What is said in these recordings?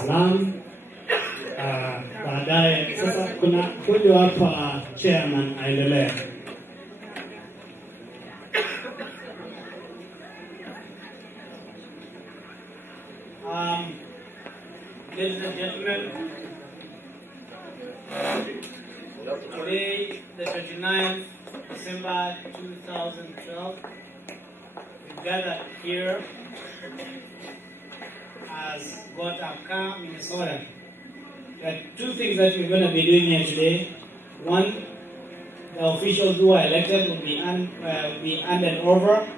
Salaam. Baadaye sasa kuna huyo hapa chairman aendelee. Ladies and gentlemen, today, the 29th December 2012, we gathered here as Diaspora, Minnesota. There are two things that we're going to be doing here today. One, the officials who are elected will be handed over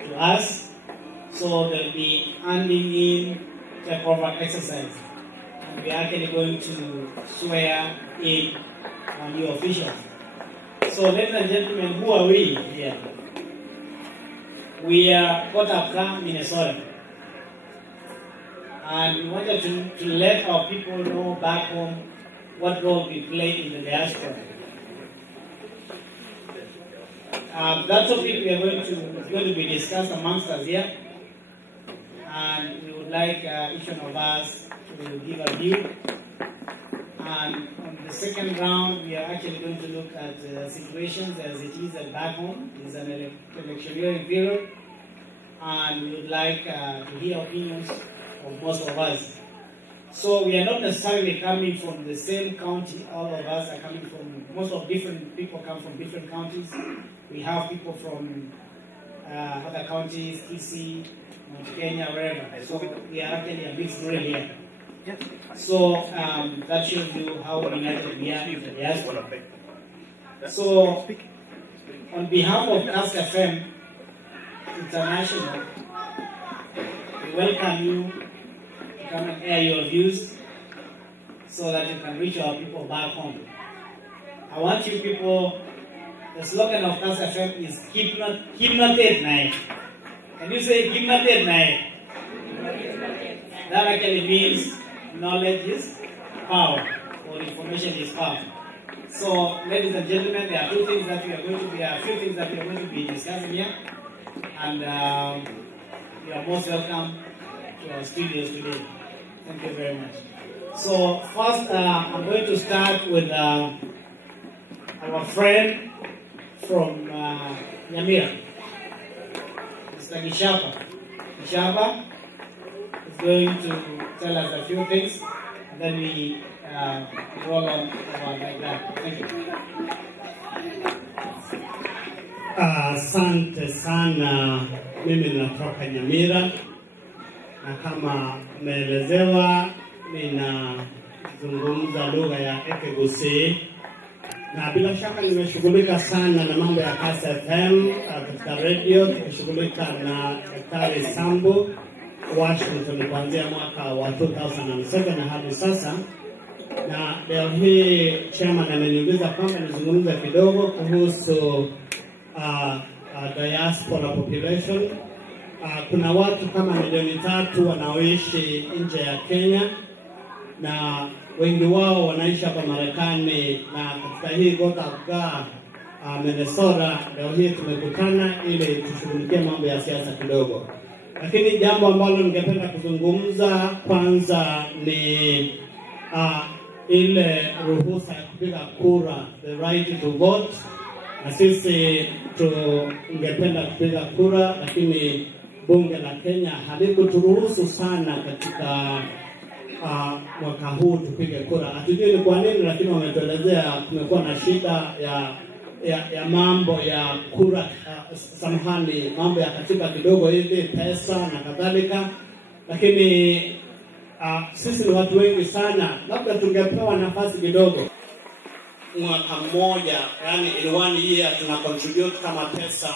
to us, so they'll be handing in takeover exercise. And we're actually going to swear in new officials. So, ladies and gentlemen, who are we here? We are Diaspora, Minnesota. And we wanted to let our people know back home what role we play in the diaspora. That topic we are going to be discussed amongst us here. And we would like each one of us to give a view. And on the second round, we are actually going to look at situations as it is at back home. It's an electioneering period. And we would like to hear opinions of most of us. So we are not necessarily coming from the same county. All of us are coming from, most of different people come from different counties. We have people from other counties, Kisi, Kenya, wherever. So we are actually a big story here. So that shows you how united we are in the diaspora. So on behalf of Ask FM International, we welcome you to come and air your views so that you can reach our people back home. I want you people, the slogan of Ask FM is keep not dead night. Can you say keep not dead night? That actually means knowledge is power, or information is power. So, ladies and gentlemen, there are a few things that we are going to be discussing here, and you are most welcome to our studios today. Thank you very much. So, first, I'm going to start with our friend from Nyamira, Mr. Gishapa. Gishapa is going to tell us a few things, and then we roll on like that. Thank you. Asante sana, mimi natoka Nyamira, na kama umeelezewa ninazungumza lugha ya Ekeguse, na bila shaka nimeshughulika sana na mambo ya Kass FM katika radio, tukishughulika na Daktari Sambu Washington kuanzia mwaka wa 2007 hadi sasa. Na leo hii chairman ameniuliza kwamba nizungumze kidogo kuhusu diaspora population. Kuna watu kama milioni 3 wanaoishi nje ya Kenya, na wengi wao wanaishi hapa Marekani, na katika hii Diaspora Minnesota leo hii tumekutana ili tushughulikie mambo ya siasa kidogo. Lakini jambo ambalo ningependa kuzungumza kwanza ni ile ruhusa ya kupiga kura, the right to vote. Na sisi tungependa kupiga kura, lakini bunge la Kenya halikuturuhusu sana katika mwaka huu tupige kura. Hatujui ni kwa nini, lakini wametuelezea kumekuwa na shida ya mambo ya kura, samahani, mambo ya katiba kidogo hivi, pesa na kadhalika. Lakini sisi ni watu wengi sana, labda tungepewa nafasi kidogo. Mwaka mmoja, yani in 1 year tuna contribute kama pesa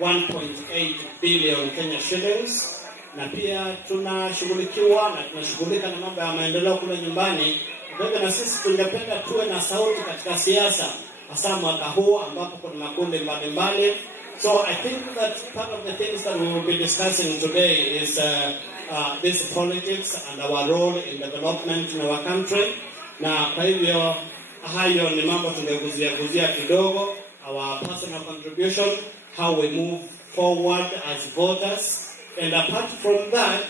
1.8 billion Kenya shillings, na pia tunashughulikiwa na tunashughulika na mambo ya maendeleo kule nyumbani. Kwa hivyo na sisi tungependa tuwe na sauti katika siasa, hasa mwaka huu ambapo kuna makundi mbalimbali. So I think that part of the things that we will be discussing today is this politics and our role in development in our country. Na kwa hivyo hayo ni mambo tungeguzia kidogo, our personal contribution, how we move forward as voters. And apart from that,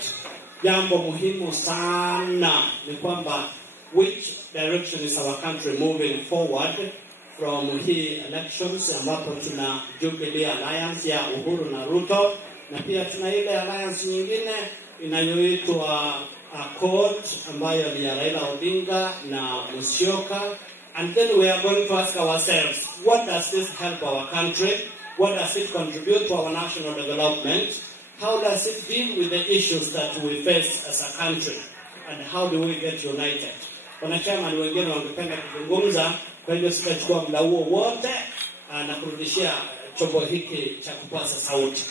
jambo muhimu sana ni kwamba which direction is our country moving forward from hii elections, ambapo tuna Jubilee Alliance ya Uhuru na Ruto, na pia tuna ile alliance nyingine inayoitwa Accord ambayo ni ya Raila Odinga na Musyoka. And then we are going to ask ourselves, what does this help our country? What does it contribute to our national development? How does it deal with the issues that we face as a country? And how do we get united? Wanachama ni wengine wangependa kuzungumza, kwa hivyo sitachukua muda huo wote na kurudishia chombo hiki cha kupasa sauti.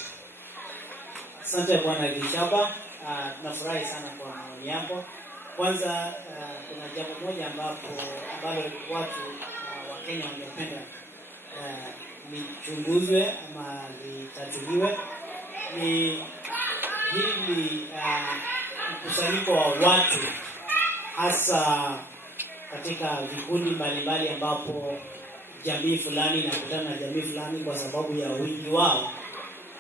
Asante Bwana Gishaba, nafurahi sana kwa maoni yako. Kwanza kuna jambo moja ambalo watu wa Kenya wangependa lichunguzwe ama litatuliwe, ni hili mkusanyiko wa watu, hasa katika vikundi mbalimbali ambapo jamii fulani inakutana na jamii fulani kwa sababu ya wingi wao,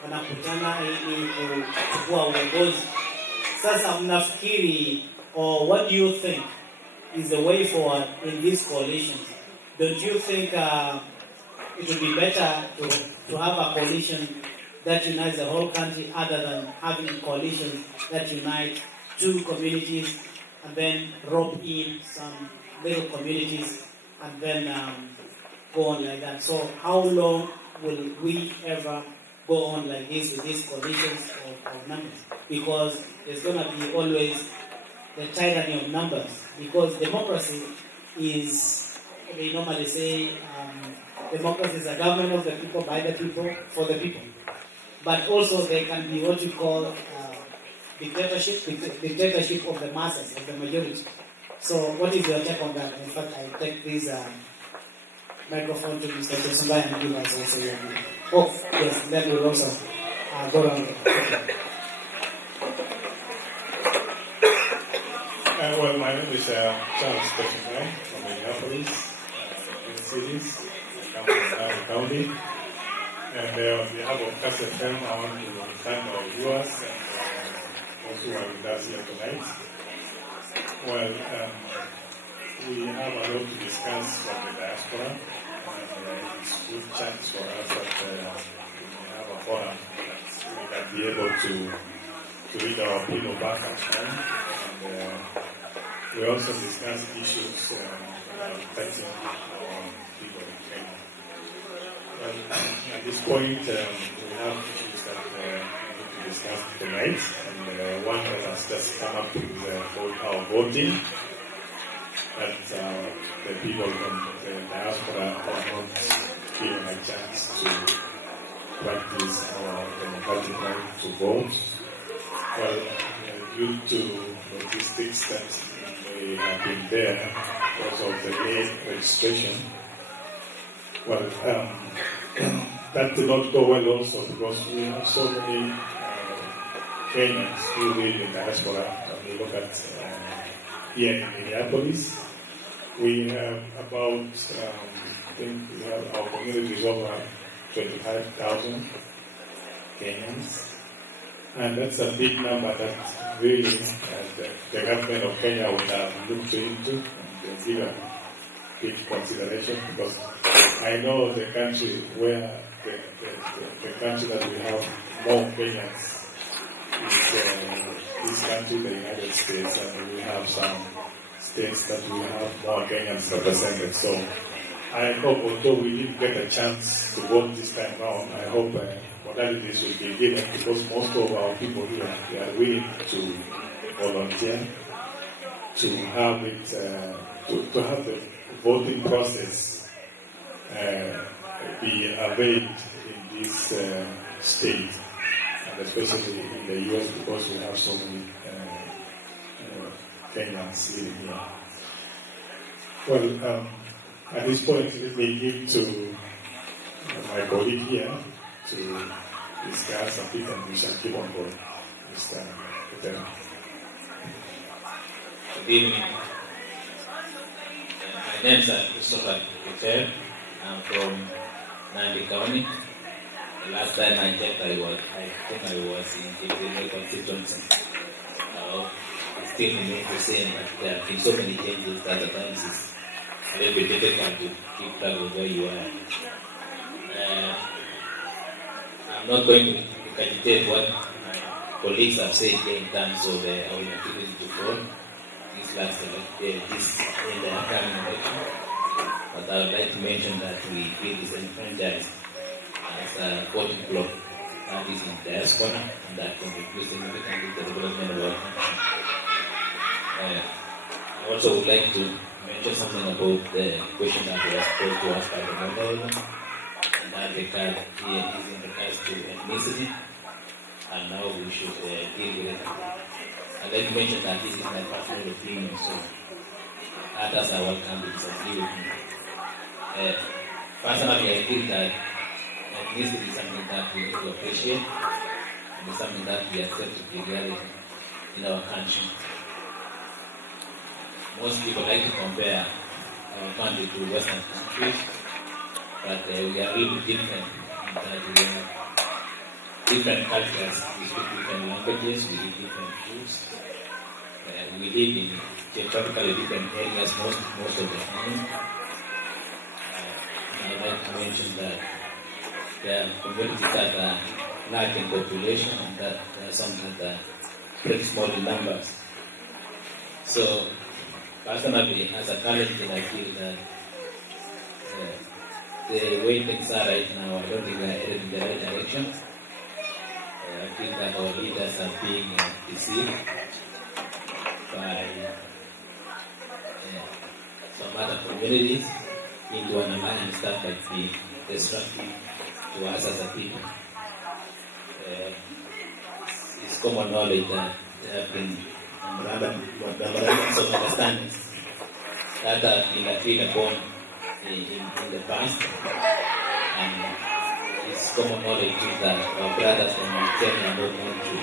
wanakutana ili kuchukua uongozi. Sasa mnafikiri, or what do you think is the way forward in this coalition? Don't you think it would be better to have a coalition that unites the whole country other than having coalitions that unite two communities and then rope in some little communities and then go on like that? So how long will we ever go on like this with these coalitions of numbers? Because there's going to be always the tyranny of numbers. Because democracy is, they normally say, democracy is a government of the people, by the people, for the people. But also there can be what you call dictatorship of the masses, of the majority. So what is your take on that? In fact, I take this microphone to Mr. Kusumba and give us also your view. Oh, yes, then we'll also go on. Well, my name is Charles Kusumba from Minneapolis, in cities, I come from Nile County. And on behalf of Cast FM, I want to thank our viewers and also who are with us here tonight. Well, we have a lot to discuss from the diaspora, and it's a good chance for us that we have a forum that we can be able to read our people back at home. And we also discuss issues affecting our people in Kenya. Well, at this point, we have issues that we need to discuss tonight, and one that has just come up with our voting, that the people from the diaspora are not given a chance to practice our democratic right to vote. Well, due to logistics that may have been there because of the late registration, well, that did not go well also because we have so many Kenyans who live in diaspora. When we look at here in Minneapolis, we have about, I think we have our community is over 25,000 Kenyans. And that's a big number that really the government of Kenya would have looked into and give a big consideration, because I know the country where the country that we have more Kenyans is this country, the United States, and we have some states that we have more Kenyans represented. So I hope, although we didn't get a chance to vote this time around, I hope modalities will be given, because most of our people here, they are willing to volunteer to have it, to have the voting process be availed in this state, and especially in the U.S., because we have so many Kenyans living here. Well, at this point, let me give to my colleague here to discuss a bit, and we shall keep on going. Mr. Peter. Good evening. My name is Christopher Peter. I'm from Nandi County. The last time I checked, I think I was in the constituency. it still remains the same, but there have been so many changes that at times it's a little bit difficult to keep track of where you are. I'm not going to agitate what my colleagues have said here in terms of our inability to vote this in the upcoming election. But I would like to mention that we feel disenfranchised as voting bloc parties in Diaspora, and that contributes significantly to the development of our country. I also would like to mention something about the question that was posed to us by the moderator, and that regard here is in regards to ethnicity, and now we should deal with it. I'd like to mention that this is my personal opinion, so others are welcome to disagree with me. Personally, I feel that ethnicity is something that we need to appreciate, and it's something that we accept to be reality in our country. Most people like to compare our country to Western countries, but we are really different in that we have different cultures, we speak different languages, we eat different foods, we live in geographically different areas most of the time. I'd like to mention that there are communities that are large in population, and that there are some that are pretty small in numbers. So, personally, as a Kenyan, I feel that the way things are right now, I don't think we are headed in the right direction. I think that our leaders are being deceived by some other communities into an alliance that might be destructive to us as a people. It's common knowledge that there have been memorandums of understandings that have been agreed upon in the past, and it's common knowledge too that our brothers from Kenya don't want to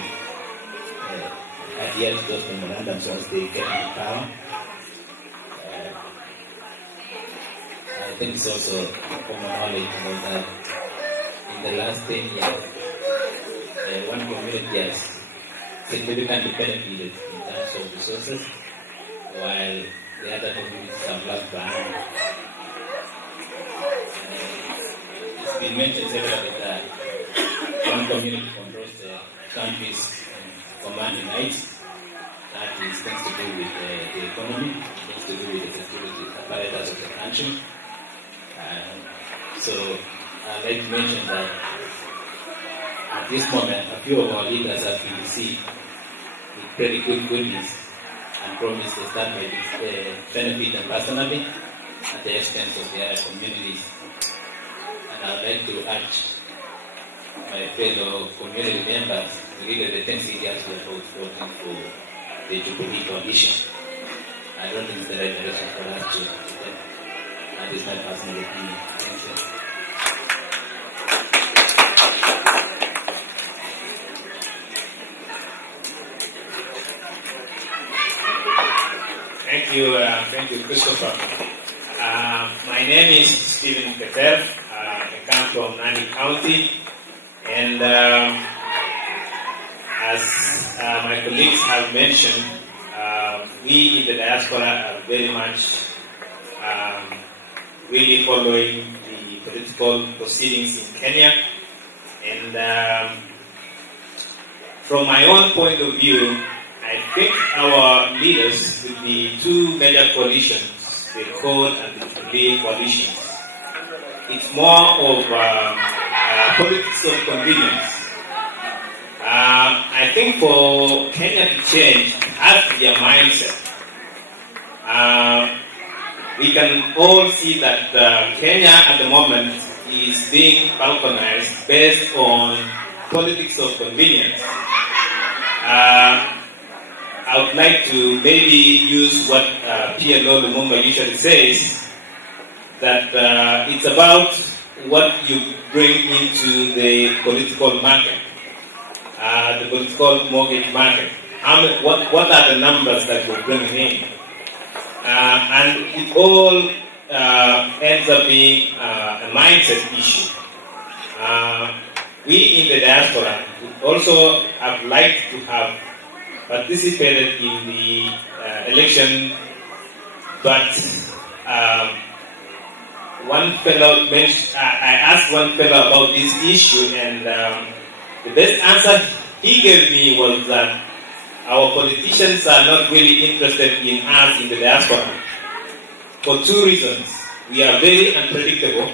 adhere to those memorandums once they get into power. I think it's also common knowledge that in the last 10 years, one community has significantly benefited in terms of resources, while the other communities have lagged behind. It's been mentioned several that one community controls the country's commanding heights. That is things to do with the economy, things to do with the security apparatus of the country. So I'd like to mention that at this moment, a few of our leaders have been deceived with very good goodies and promises that may benefit them personally at the expense of their communities. And I would like to urge my fellow community members to really rethink seriously about voting for the Jubilee coalition. I don't think it's the right direction for us to take. That is my personal opinion. Thank you. Thank you, Christopher. My name is Stephen Keter. I come from Nandi County, and as my colleagues have mentioned, we in the diaspora are very much really following the political proceedings in Kenya, and from my own point of view, I think our leaders with the two major coalitions, the CORD and the Jubilee coalitions, it's more of politics of convenience. I think for Kenya to change has to be a mindset. We can all see that Kenya at the moment is being balkanized based on politics of convenience. I would like to maybe use what PLO Lumumba usually says, that it's about what you bring into the political market, the political mortgage market. What are the numbers that we're bringing in? And it all ends up being a mindset issue. We in the diaspora would also have liked to have participated in the election, but one fellow mentioned, I asked one fellow about this issue, and the best answer he gave me was that our politicians are not really interested in us in the diaspora for two reasons. We are very unpredictable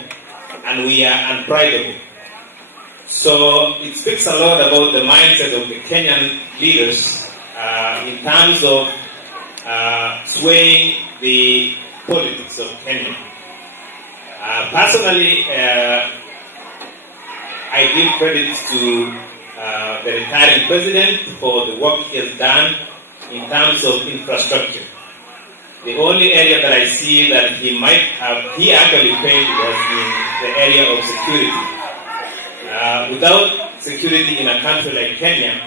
and we are unpridable. So it speaks a lot about the mindset of the Kenyan leaders in terms of swaying the politics of Kenya. Personally, I give credit to the retiring president for the work he has done in terms of infrastructure. The only area that I see that he actually failed was in the area of security. Without security in a country like Kenya,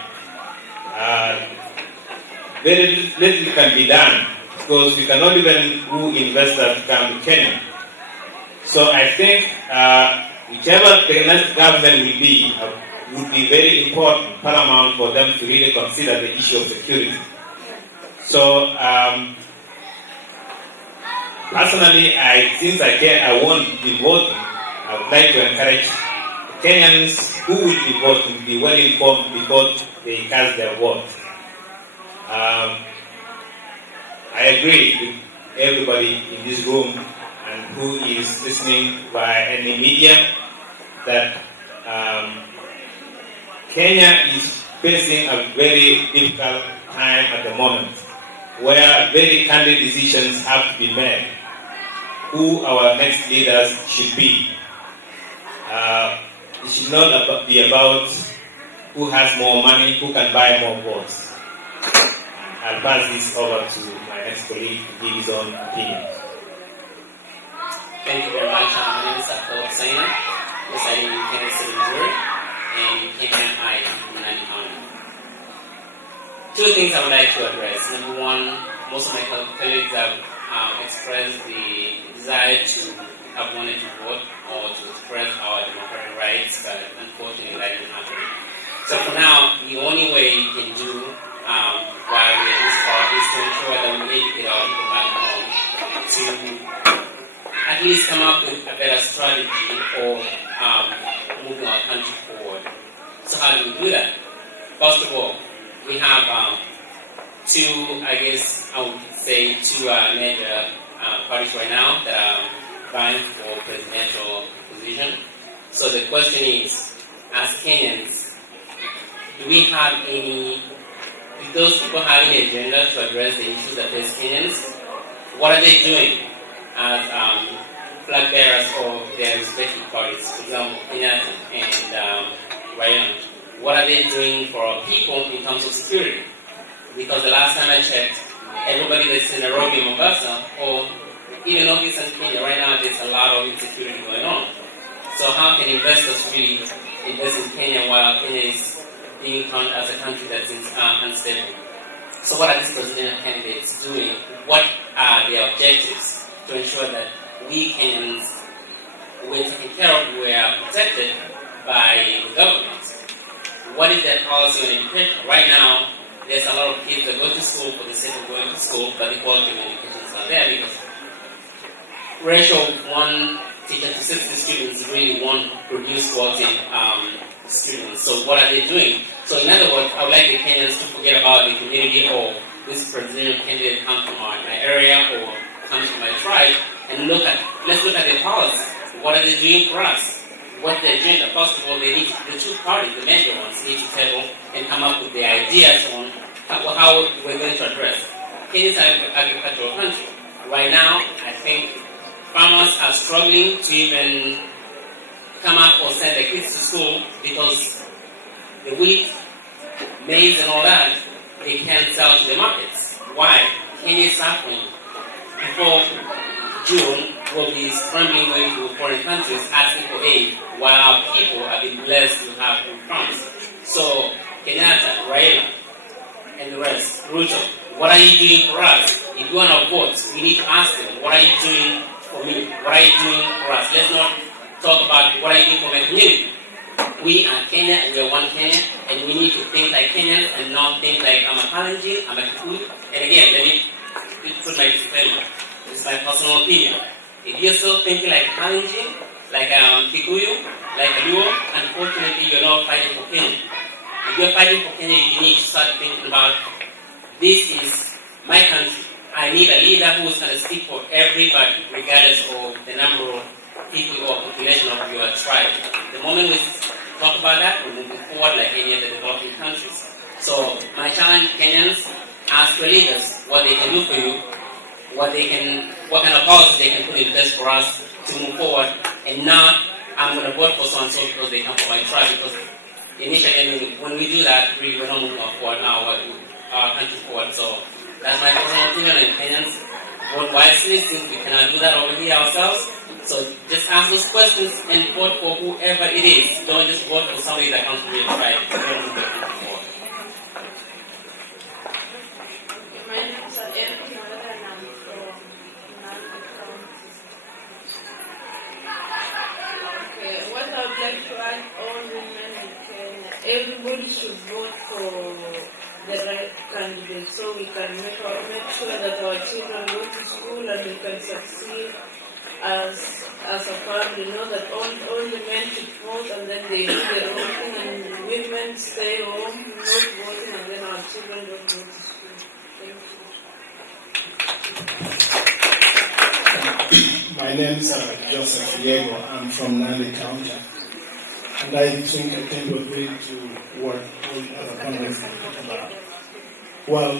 very little can be done because we cannot even woo investors to come to Kenya. So I think whichever the next government will be, would be very important, paramount for them to really consider the issue of security. So personally, since I won't be voting, I would like to encourage Kenyans who will be voting to be well informed before they cast their vote. I agree with everybody in this room and who is listening via any media that Kenya is facing a very difficult time at the moment, where very candid decisions have to be made who our next leaders should be. It should not be about who has more money, who can buy more votes. I'll pass this over to my next colleague to give his own opinion. Thank you very much. My name is Philip Saina, residing in Kansas City, Missouri, and Kenyan I from Nani County. Two things I would like to address. Number one, most of my colleagues have expressed the desire to have wanted to vote or to express our democratic rights, but unfortunately that didn't happen. So for now, the only way you can do while we're in this part is to ensure that we educate our people back home to at least come up with a better strategy for moving our country forward. So how do we do that? First of all, we have two major parties right now that are vying for presidential position. So the question is, as Kenyans, do those people have any agenda to address the issues that face Kenyans? What are they doing as flag bearers of their respective parties? For example, Kenyan and Ryan. What are they doing for our people in terms of security? Because the last time I checked, everybody that's in Nairobi, Mombasa, or even Northeastern Kenya, right now there's a lot of insecurity going on. So how can investors really invest in Kenya while Kenya is being counted as a country that's unstable? So what are these presidential candidates doing? What are their objectives to ensure that we Kenyans, we're taken care of, we are protected by the government? What is their policy on education? Right now, there's a lot of kids that go to school for the sake of going to school, but the quality of education is not there because ratio of 1 teacher to 60 students really won't produce quality students. So what are they doing? So in other words, I would like the Kenyans to forget about the community or this presidential candidate comes from my area or comes from my tribe and let's look at their policy. What are they doing for us? What's their agenda? First of all, the two parties, the major ones, need to table and come up with the ideas on how we're going to address. Kenya is an agricultural country. Right now, I think farmers are struggling to even come up or send their kids to school because the wheat, maize and all that, they can't sell to the markets. Why? Kenya is suffering. Before June, we'll be scrambling going to foreign countries asking for aid while our people have been blessed to have food farms. So, Kenyatta, Raila, and the rest, Ruto, what are you doing for us? If you want to vote, we need to ask them, what are you doing for me? What are you doing for us? Let's not talk about what are you doing for my community. we are Kenya and we are one Kenya, and we need to think like Kenyans and not think like I'm a Kalenjin, I'm a Kikuyu. And again, let me put my disclaimer. This is my personal opinion. If you're still thinking like Kalenjin, like Kikuyu, like Luo, unfortunately you're not fighting for Kenya. If you're fighting for Kenya, you need to start thinking about, this is my country. I need a leader who is going to speak for everybody, regardless of the number of people or population of your tribe. The moment we talk about that, we're moving forward like any other developing countries. So my challenge to Kenyans, ask your leaders what they can do for you, what kind of policies they can put in place for us to move forward, and not, I'm going to vote for so-and-so because they come from my tribe. Because initially, when we do that, we're not moving forward now, our country forward. So that's my personal opinion, and Kenyans, vote wisely since we cannot do that over here ourselves. So just ask those questions and vote for whoever it is. Don't just vote for somebody that comes from your tribe. Don't move the country forward. My name is Adele, and I'm from Nandi County. Okay, what I would like to add, all women in Kenya, everybody should vote for the right candidate so we can make sure that our children go to school and we can succeed as a family. Know that all the men should vote and then they do their own thing, and women stay home not voting, and then our children don't go to school. Thank you. My name is Joseph Diego. I'm from Nandi County. And I think I tend to agree to what all the other panelists have talked about. Well,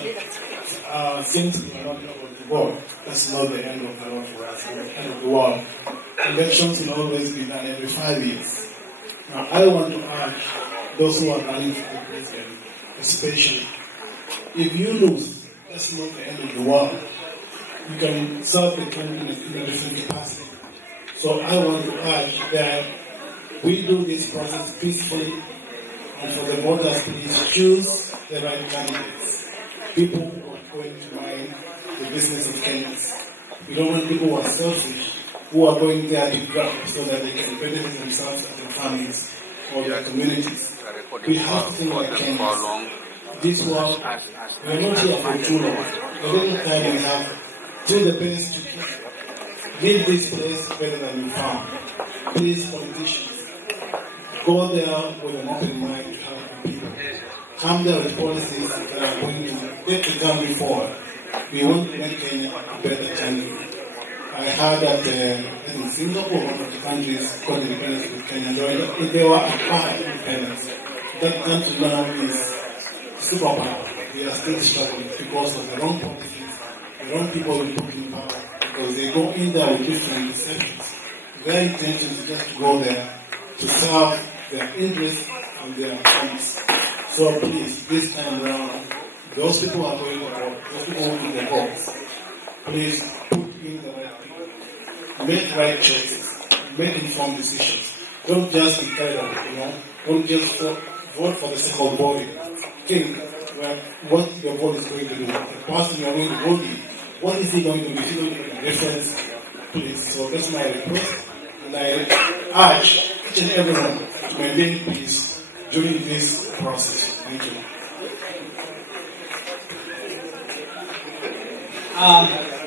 since we are not able to vote, that's not the end of the world for us, the end of the world. Elections will always be done every 5 years. Now, I want to urge those who are running for the president, especially, if you lose, that's not the end of the world. You can serve the country in a different capacity. So I want to urge that we do this process peacefully, and for the voters, please choose the right candidates. People who are going to mind the business of Kenyans. We don't want people who are selfish, who are going there to grab so that they can benefit themselves and their families or their communities. We have to think like Kenyans. This world, we are not here for too long. The little time we have, do the best you can. Leave this place better than you found. Please, politicians, go there with an open mind to help the people. Come there with policies that are going to get the country forward. We want to make Kenya a better country. I heard that in Singapore, one of the countries got independence with Kenya. They were acquired independence. That country now is superpower. We are still struggling because of the wrong policies, the wrong people who put in power. Because they go in there with different deceptions. Their intention is just to go there to serve their interests and their funds. So please, this time around, those people are going to vote, those people who in the votes, please put in the right people. Make right choices. Make informed decisions. Don't just be carried away, Don't just vote for the sake of voting. Think what your vote is going to do. The person you are going to vote in, what is he going to do? Is he going to make a difference? Please. So that's my request. And I urge each and everyone to maintain peace during this process. Thank you.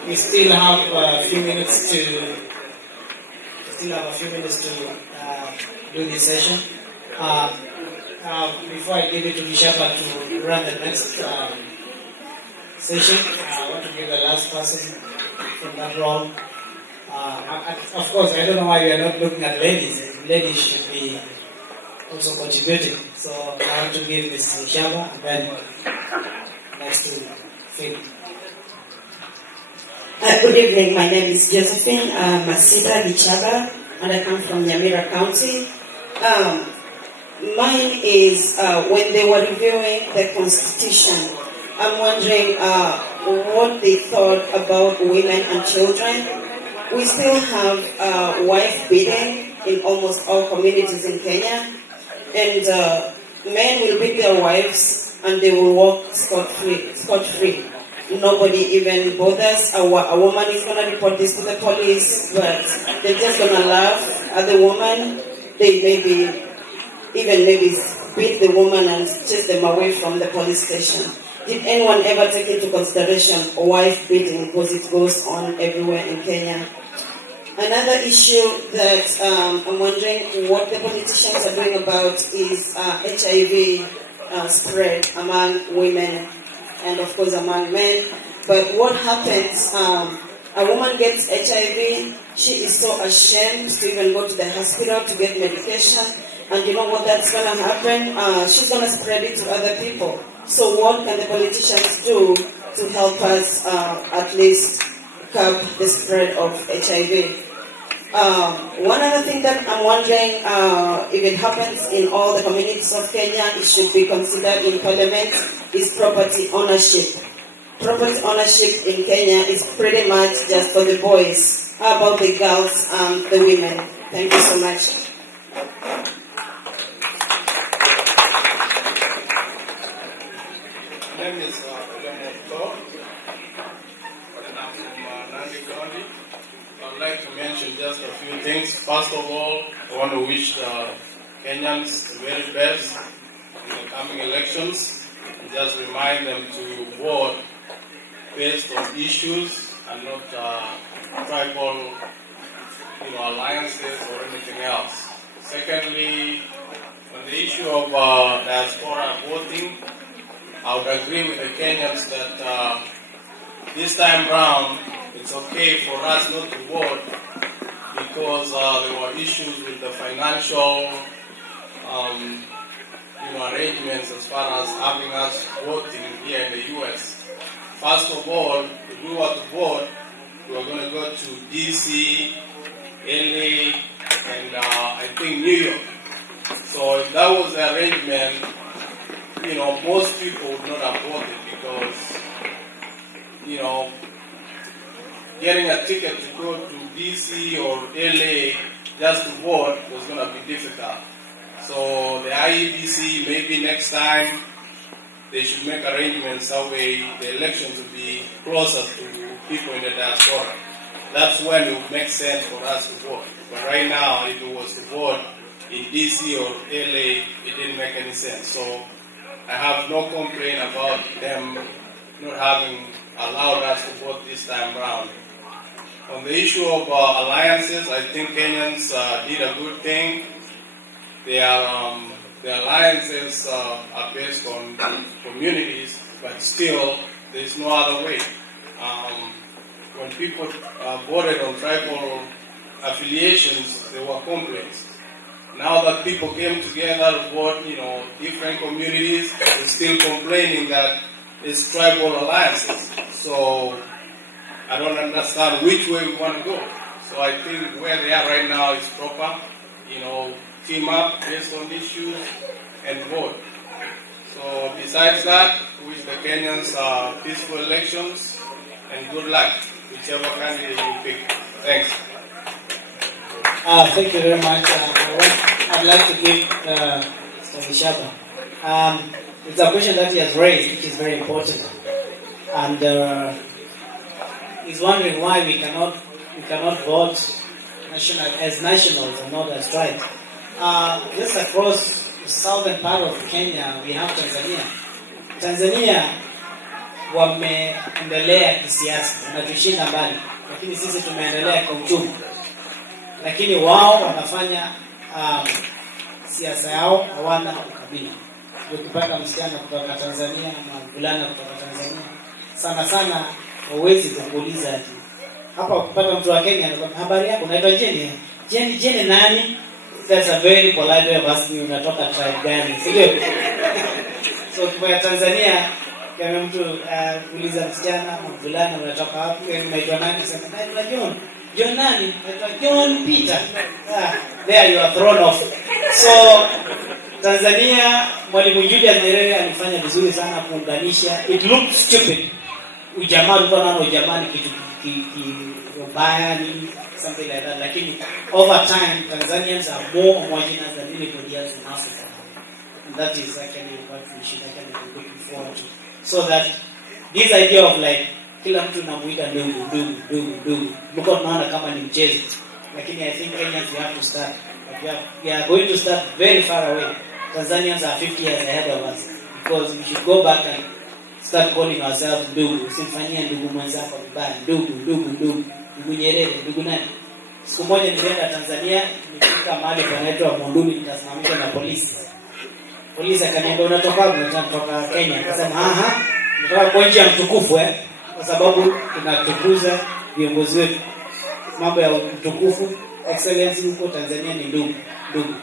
We still have a few minutes to do this session. Before I give it to Bishapa to run the next session, I want to give the last person from that role. Of course, I don't know why we are not looking at ladies. Ladies should be also contributing. So I want to give Ms. Bishapa and then next to Phil. Good evening, my name is Josephine Masida Bichaba, and I come from Nyamira County. Mine is when they were reviewing the Constitution, I'm wondering what they thought about women and children. We still have wife beating in almost all communities in Kenya, and men will beat their wives and they will walk scot-free. Nobody even bothers. A woman is going to report this to the police, but they're just going to laugh at the woman. They maybe even maybe beat the woman and chase them away from the police station. Did anyone ever take into consideration wife beating, because it goes on everywhere in Kenya? Another issue that I'm wondering what the politicians are doing about is HIV spread among women and of course among men. But what happens, a woman gets HIV, she is so ashamed to even go to the hospital to get medication, and you know what that's going to happen? She's going to spread it to other people. So what can the politicians do to help us at least curb the spread of HIV? One other thing that I'm wondering, if it happens in all the communities of Kenya, it should be considered in Parliament, is property ownership. Property ownership in Kenya is pretty much just for the boys. How about the girls and the women? Thank you so much. My name is Lemon, and I'm from Nandi County. I'd like to mention just a few things. First of all, I want to wish the Kenyans the very best in the coming elections, and just remind them to vote based on issues and not tribal alliances or anything else. Secondly, on the issue of diaspora voting, I would agree with the Kenyans that this time round it's okay for us not to vote because there were issues with the financial arrangements as far as having us voting here in the US. First of all, if we were to vote, we were going to go to DC, LA, and I think New York. So if that was the arrangement, most people would not have voted because, getting a ticket to go to DC or LA just to vote was going to be difficult. So the IEBC, maybe next time, they should make arrangements that way the elections will be closer to people in the diaspora. That's when it would make sense for us to vote. But right now, if it was to vote in DC or LA, it didn't make any sense. So I have no complaint about them not having allowed us to vote this time around. On the issue of alliances, I think Kenyans did a good thing. The alliances are based on communities, but still, there's no other way. When people voted on tribal affiliations, there were complaints. Now that people came together to vote, different communities, they're still complaining that it's tribal alliances. So I don't understand which way we want to go. So I think where they are right now is proper, team up based on issues and vote. So besides that, wish the Kenyans peaceful elections and good luck, whichever candidate you pick. Thanks. Thank you very much. I'd like to give Mr. Mishaba. It's a question that he has raised, which is very important. And he's wondering why we cannot vote as nationals and not as tribes. Just across the southern part of Kenya, we have Tanzania. Tanzania wameendelea kisiasa, wanatushinda mbali, lakini sisi tumeendelea kwa uchumi. Lakini wao wanafanya siasa yao, hawana ukabila. Ukipata msichana kutoka Tanzania na mvulana kutoka Tanzania, sana sana huwezi kuuliza ati hapa. Ukipata mtu wa Kenya anakuambia habari yako, unaitwa Jeni? Jeni nani? That's a very polite way of asking you, unatoka tribe gani? Sio? So kwa Tanzania kama mtu kuuliza msichana au mvulana unatoka wapi, unaitwa nani? Sema naitwa John. John nani? Naitwa John Peter. There you are thrown off. So Tanzania, Mwalimu Julius Nyerere alifanya vizuri sana kuunganisha. It looked stupid. Ujamaa ulikuwa naona ujamaa ni kitu mbaya ni something like that. Lakini over time, Tanzanians are more homogeneous than anybody else in Africa. And that is actually what we should actually be looking forward to. So that this idea of like kila mtu namuita ndugu. Mko tunaona kama ni mchezo. Lakini I think Kenyans we have to start we are going to start very far away. Tanzanians are 50 years ahead of us because we should go back and start calling ourselves ndugu. Usimfanyie ndugu mwenzako vibaya. Ndugu Nyerere, ndugu nani? Siku moja nilienda Tanzania, nilifika mahali panaitwa Monduli, nikasimamishwa na polisi. Polisi akaniambia unatoka wapi? Natoka Kenya. Akasema natoka kwa nchi ya mtukufu kwa sababu tunatukuza viongozi wetu. Mambo ya mtukufu, excellency huko Tanzania ni ndugu,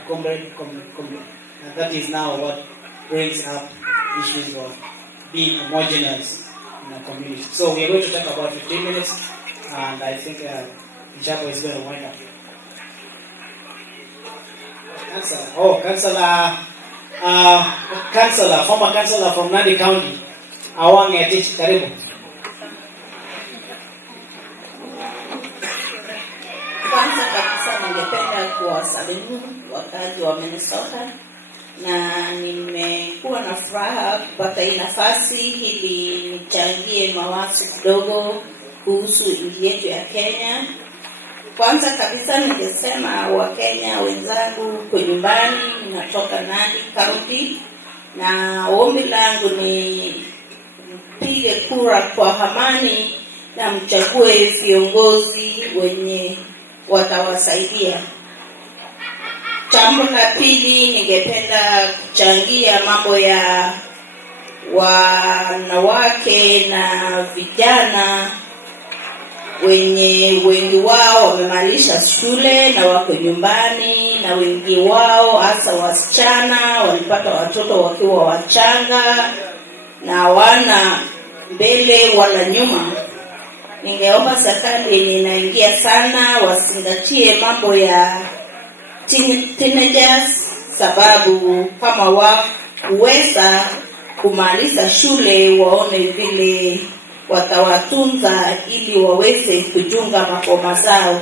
comrade. And that is now what brings up issues of being homogeneous in a community. So we are going to talk about 15 minutes, and I think Diaspora is going to wind up. Councillor, former councillor from Nandi County, Awange Atich, karibu. Kwanza kabisa ningependa kuwasalimu wakazi wa Minnesota, na nimekuwa na furaha kupata hii nafasi ili nichangie mawazo kidogo kuhusu nchi yetu ya Kenya. Kwanza kabisa ningesema Wakenya wenzangu kwa nyumbani, ninatoka Nandi County, na ombi langu ni mpige kura kwa amani na mchague viongozi wenye watawasaidia. Jambo la pili, ningependa kuchangia mambo ya wanawake na vijana wengi wao wamemaliza shule na wako nyumbani, na wengi wao hasa wasichana walipata watoto wakiwa wachanga na wana mbele wala nyuma. Ningeomba serikali yenye inaingia sana wazingatie mambo ya teenagers, sababu kama wakuweza kumaliza shule waone vile watawatunza ili waweze kujunga makoma zao.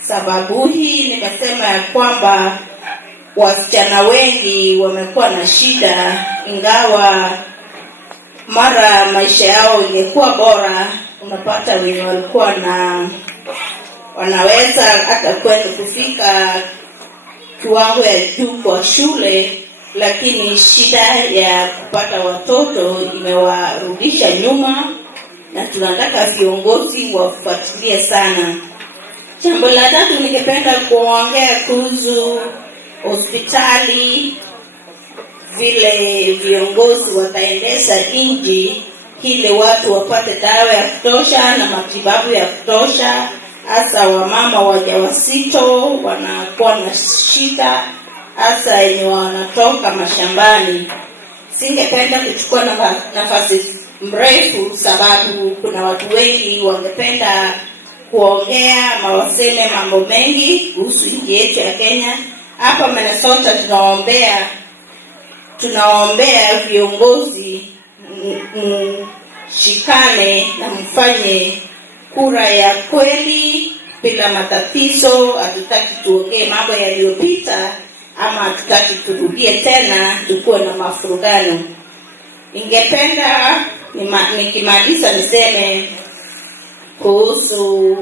Sababu hii nimesema ya kwamba wasichana wengi wamekuwa na shida, ingawa mara maisha yao ingekuwa bora, unapata wenye walikuwa wanaweza hata kwenda kufika kiwango ya juu kwa shule, lakini shida ya kupata watoto imewarudisha nyuma, na tunataka viongozi wafuatilie sana. Jambo la tatu ningependa kuongea kuhusu hospitali, vile viongozi wataendesha nchi ili watu wapate dawa ya kutosha na matibabu ya kutosha, hasa wamama wajawazito wanakuwa na shida, hasa wenye wanatoka mashambani. Singependa kuchukua nafasi mrefu sababu kuna watu wengi wangependa kuongea mawaseme mambo mengi kuhusu nchi yetu ya Kenya. Hapa Minnesota tunaombea viongozi mshikane na mfanye kura ya kweli bila matatizo. Hatutaki tuongee mambo yaliyopita, ama hatutaki turudie tena tukuwe na mafurugano. Ningependa nikimaliza niseme kuhusu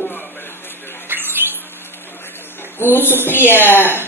pia